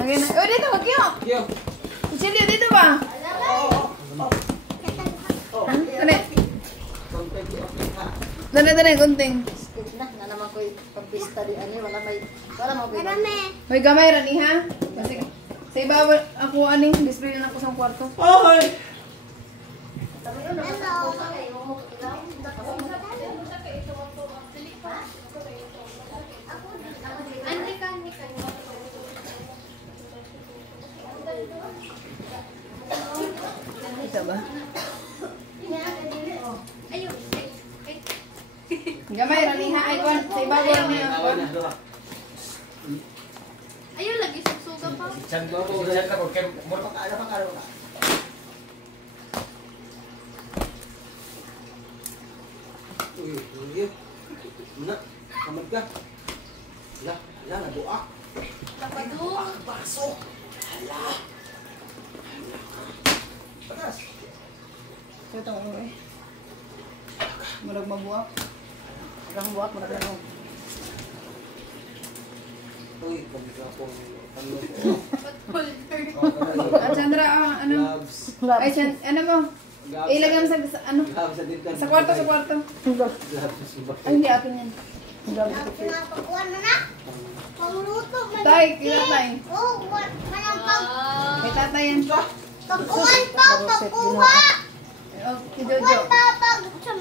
Okay na. Oh, dito, Kyo. Kyo. Chilio, dito ba? Dali, gunting. Na naman ko pagpista di ani wala mo May gamay ra ni ha. Kasi sa ibabaw ako aning display na ako sa kwarto. Ay. Ito ba? Gamay ra ni ha ay kwan sa ibabaw ra niya. Ayun lagi susuga pa. Chan ko ko diyan ka porque mo pa ka. Uy. Muna, kamad ka. La, nabuak. Lapado. Baso. Hala. Patas. Ito ano eh. Murag mabuak. Ang buhat mo na lang. Uy, pagka po ano. Chandra, ano? Ay, ano mo? Ilagay mo sa ano? Sa kwarto. Ay, hindi akin yan. Pinapakuan mo na? Pangluto mo na. Tay, kila tay. Oo, manang pag... May tatay yan. Pagkuhan pa, pagkuha! Si Jojo. Pag...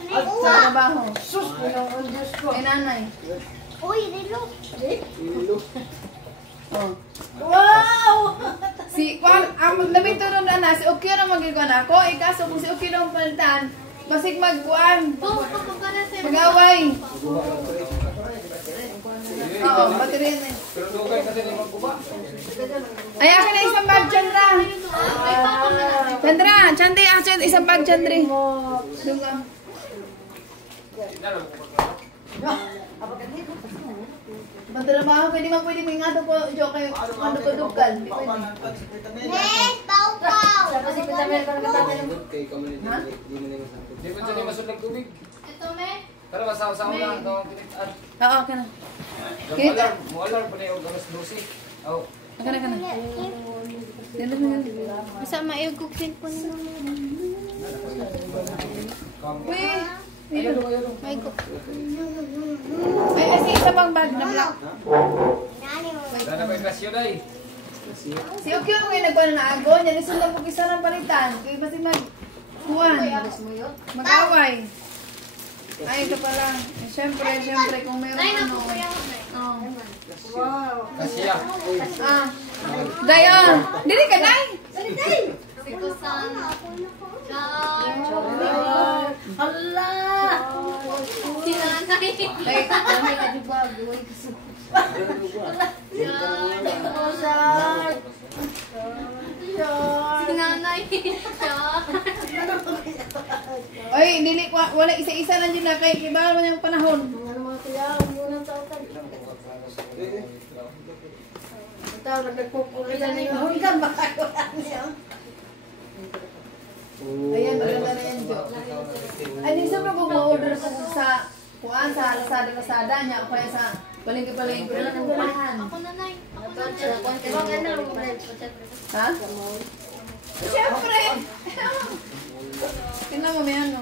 Sa trabaho. Ay, nanay. Uy, Rilo. Oh. Wow! Si Juan, ang labing tulong na si Ukyo na magigwan ako. Ikaso kung si Ukyo na palitan, masig magkuhan. Mag-away. Oo, baterya na. Pero dugay kasi ni magkuba. Ay, akin na isang bag, Chandra. Chandra, akin isang bag, Chandra. Dunga. Magtrabaho, pwede man pwede may nga po, Jo, kayo, ano ko dugkal. Hindi pwede. Nes, pau-pau. Tapos ipitamin ko na Kay community di mo na masakit. Di ba tani masud ng tubig? Ito me. Pero masaw-saw na to kinitan. Oo, okay na. Mo alarm pa na yung alas 12. Oh. Okay na. Basta maayog ko cellphone mo. Uy! May ko. Ay, kasi isa pang bag na black. Dana pa kasyo dai. Si Ukyo ang ngayon nagkuhan na agon. Yan, isunod po isa ng palitan. Kaya basta mag-kuhan. Mag-away. Ay, ito pala. Siyempre, kung meron Nay, ano. nakukuya ko. Wow! Kasya. Ah. Dayon. Dili ka, Day. Sikusan. Char. Hala! Sinanay. Day, Kami ka di ba? Buhay ka sa... Char. Char! Sinanay. Char. Oy, dili ko wala isa-isa lang din na kay kiba mo yung panahon. Ano mga kuya? Muna sa otan. Ito, nagpupuritan na yung hanggang baka wala niya. Ayan, maganda na yan, Jo. Ay, di sa mga order ko sa kuan sa Lazada niya o kaya sa palengke-palengke na ng upahan. Ako na, Nay. Ako na. Diba ganda lang mo Ha? Siyempre! Tingnan mo, may ano.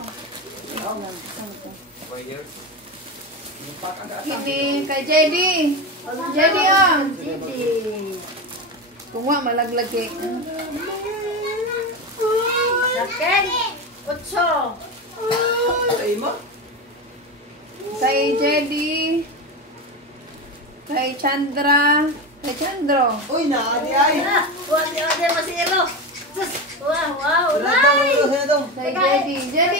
Hindi, kay JD. JD, oh! Kung nga, malaglag eh. Saken! Utso! Kay JD. Kay Chandra. Kay Chandro. Uy, naadi ay. Wadi masilo! Wow! Ulay! Kay JD. JD.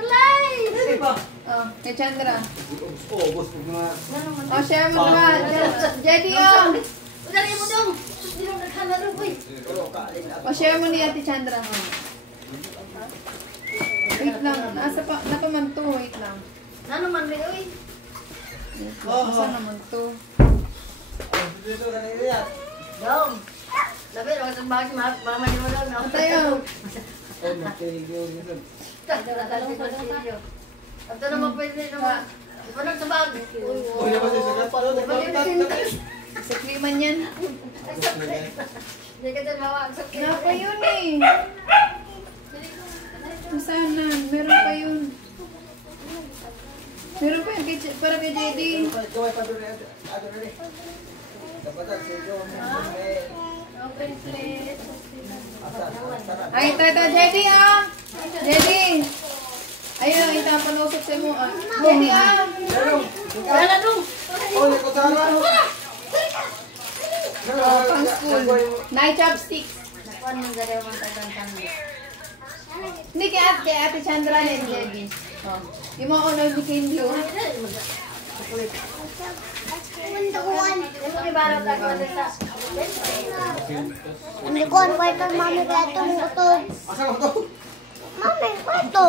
Ulay! Oh, kay Chandra. Oh, bos pag mga Oh, share mo na. JD, oh. Udali mo dong! Hindi mo nagkalaro ko eh! O, share mo ni Ate Chandra. Wait lang. Nasa man to. Wait lang. Ano man may uy? Nasa naman to. Dong! Labi, ako sa bagay, mama niyo lang. Ano tayo? Talong sa silyo. Ito naman pwede naman. Di ba nagtabag? Uy, naman sa sagat. Di ba yun sinti? Sakli man yan. Hindi ka dyan hawak. Napa yun eh. Sana, meron pa yun. Meron pa yun para kay JD. Gawin pa doon. Dapat ang sige mo. Open plate. Ay, tata, JD ah! JD! Ayun, itapanusok sa mo ah. JD ah! Wala nung. Oh, ko sana. Oh, pang school. Night chopsticks. Nakuha mo gano'n ang tagantang. Hindi kay Ate Chandra na yung JD. Oh. Yung mga unang bikini yun. Ito ni Barang tayo sa... Hindi ko ang kwarto, mami, kaya tumutog. Asa ko to? Mami, kwarto.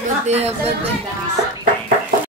Birthday, birthday.